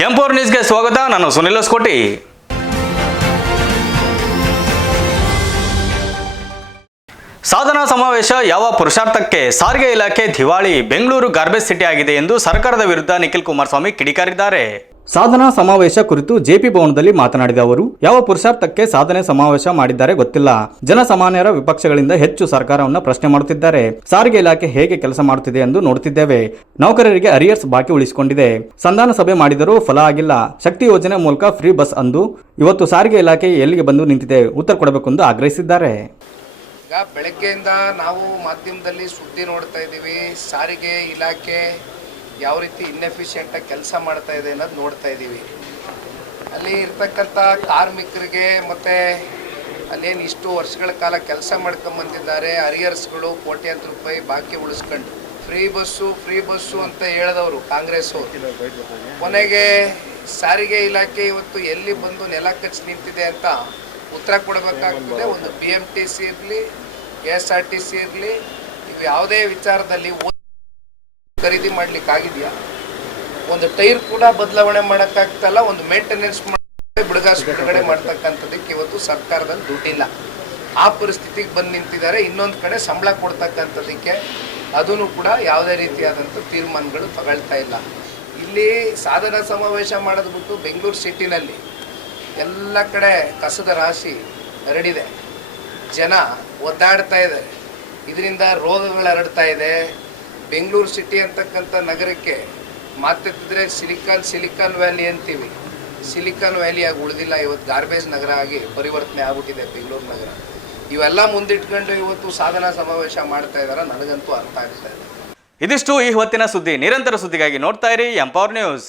ಎಂ4 ನ್ಯೂಸ್ಗೆ ಸ್ವಾಗತ. ನಾನು ಸುನಿಲ್ ಹೊಸಕೋಟಿ. ಸಾಧನಾ ಸಮಾವೇಶ ಯಾವ ಪುರುಷಾರ್ಥಕ್ಕೆ? ಸಾರಿಗೆ ಇಲಾಖೆ ದಿವಾಳಿ. ಬೆಂಗಳೂರು ಗಾರ್ಬೇಜ್ ಸಿಟಿ ಆಗಿದೆ ಎಂದು ಸರ್ಕಾರದ ವಿರುದ್ಧ ನಿಖಿಲ್ ಕುಮಾರಸ್ವಾಮಿ ಕಿಡಿಕಾರಿದ್ದಾರೆ. ಸಾಧನಾ ಸಮಾವೇಶ ಕುರಿತು ಜೆಪಿ ಭವನದಲ್ಲಿ ಮಾತನಾಡಿದ ಅವರು, ಯಾವ ಪುರುಷಾರ್ಥಕ್ಕೆ ಸಾಧನೆ ಸಮಾವೇಶ ಮಾಡಿದ್ದಾರೆ ಗೊತ್ತಿಲ್ಲ. ಜನಸಾಮಾನ್ಯರ ವಿಪಕ್ಷಗಳಿಂದ ಹೆಚ್ಚು ಸರ್ಕಾರವನ್ನು ಪ್ರಶ್ನೆ ಮಾಡುತ್ತಿದ್ದಾರೆ. ಸಾರಿಗೆ ಇಲಾಖೆ ಹೇಗೆ ಕೆಲಸ ಮಾಡುತ್ತಿದೆ ಎಂದು ನೋಡುತ್ತಿದ್ದೇವೆ. ನೌಕರರಿಗೆ ಅರಿಯರ್ಸ್ ಬಾಕಿ ಉಳಿಸಿಕೊಂಡಿದೆ. ಸಂಧಾನ ಸಭೆ ಮಾಡಿದರೂ ಫಲ ಆಗಿಲ್ಲ. ಶಕ್ತಿ ಯೋಜನೆ ಮೂಲಕ ಫ್ರೀ ಬಸ್ ಅಂದು ಇವತ್ತು ಸಾರಿಗೆ ಇಲಾಖೆ ಎಲ್ಲಿಗೆ ಬಂದು ನಿಂತಿದೆ? ಉತ್ತರ ಕೊಡಬೇಕೆಂದು ಆಗ್ರಹಿಸಿದ್ದಾರೆ. ಈಗ ಬೆಳಗ್ಗೆಯಿಂದ ನಾವು ಮಾಧ್ಯಮದಲ್ಲಿ ಸುದ್ದಿ ನೋಡ್ತಾ ಇದ್ದೀವಿ. ಸಾರಿಗೆ ಇಲಾಖೆ ಯಾವ ರೀತಿ ಇನ್ಎಫಿಷಿಯೆಂಟಾಗಿ ಕೆಲಸ ಮಾಡ್ತಾ ಇದೆ ಅನ್ನೋದು ನೋಡ್ತಾ ಇದ್ದೀವಿ. ಅಲ್ಲಿ ಇರ್ತಕ್ಕಂಥ ಕಾರ್ಮಿಕರಿಗೆ ಮತ್ತು ಅಲ್ಲೇನು ಇಷ್ಟು ವರ್ಷಗಳ ಕಾಲ ಕೆಲಸ ಮಾಡ್ಕೊಂಬಂದಿದ್ದಾರೆ, ಅರಿಯರ್ಸ್ಗಳು ಕೋಟ್ಯಾಂತರ ರೂಪಾಯಿ ಬಾಕಿ ಉಳಿಸ್ಕೊಂಡು ಫ್ರೀ ಬಸ್ಸು ಅಂತ ಹೇಳಿದವರು ಕಾಂಗ್ರೆಸ್ ಅವರು. ಕೊನೆಗೆ ಸಾರಿಗೆ ಇಲಾಖೆ ಇವತ್ತು ಎಲ್ಲಿ ಬಂದು ನೆಲ ಕಚ್ಚಿ ನಿಂತಿದೆ ಅಂತ ಉತ್ತರ ಕೊಡಬೇಕಾಗ್ತದೆ. ಒಂದು BMTC ಇರಲಿ, KSRTC ಇರಲಿ, ಇವು ಯಾವುದೇ ವಿಚಾರದಲ್ಲಿ ಖರೀದಿ ಮಾಡ್ಲಿಕ್ಕಾಗಿದೆಯಾ? ಒಂದು ಟೈರ್ ಕೂಡ ಬದಲಾವಣೆ ಮಾಡೋಕ್ಕಾಗ್ತಲ್ಲ. ಒಂದು ಮೇಂಟೆನೆನ್ಸ್ ಬಿಡುಗಾಸು ಬಿಡುಗಡೆ ಮಾಡ್ತಕ್ಕಂಥದ್ದಕ್ಕೆ ಇವತ್ತು ಸರ್ಕಾರದಲ್ಲಿ ದುಡ್ಡಿಲ್ಲ. ಆ ಪರಿಸ್ಥಿತಿಗೆ ಬಂದು ನಿಂತಿದ್ದಾರೆ. ಇನ್ನೊಂದು ಕಡೆ ಸಂಬಳ ಕೊಡ್ತಕ್ಕಂಥದ್ದಕ್ಕೆ ಅದನ್ನು ಕೂಡ ಯಾವುದೇ ರೀತಿಯಾದಂಥ ತೀರ್ಮಾನಗಳು ತಗೊಳ್ತಾ ಇಲ್ಲ. ಇಲ್ಲಿ ಸಾಧನಾ ಸಮಾವೇಶ ಮಾಡೋದು ಬಿಟ್ಟು ಬೆಂಗಳೂರು ಸಿಟಿನಲ್ಲಿ ಎಲ್ಲ ಕಡೆ ಕಸದ ರಾಶಿ ಹರಡಿದೆ. ಜನ ಒದ್ದಾಡ್ತಾ ಇದ್ದಾರೆ. ಇದರಿಂದ ರೋಗಗಳು ಹರಡ್ತಾ ಇದೆ. ಬೆಂಗಳೂರು ಸಿಟಿ ಅಂತಕ್ಕಂಥ ನಗರಕ್ಕೆ ಮಾತೆತ್ತಿದ್ರೆ ಸಿಲಿಕಾನ್ ವ್ಯಾಲಿ ಅಂತೀವಿ. ಸಿಲಿಕಾನ್ ವ್ಯಾಲಿ ಆಗಿ ಉಳಿದಿಲ್ಲ. ಇವತ್ತು ಗಾರ್ಬೇಜ್ ನಗರ ಆಗಿ ಪರಿವರ್ತನೆ ಆಗ್ಬಿಟ್ಟಿದೆ ಬೆಂಗಳೂರು ನಗರ. ಇವೆಲ್ಲ ಮುಂದಿಟ್ಕೊಂಡು ಇವತ್ತು ಸಾಧನಾ ಸಮಾವೇಶ ಮಾಡ್ತಾ ಇದ್ದಾರೆ. ನನಗಂತೂ ಅರ್ಥ ಆಗ್ತಾ ಇದೆ. ಇದಿಷ್ಟು ಈ ಹೊತ್ತಿನ ಸುದ್ದಿ. ನಿರಂತರ ಸುದ್ದಿಗಾಗಿ ನೋಡ್ತಾ ಇರಿ ಎಂ4 ನ್ಯೂಸ್.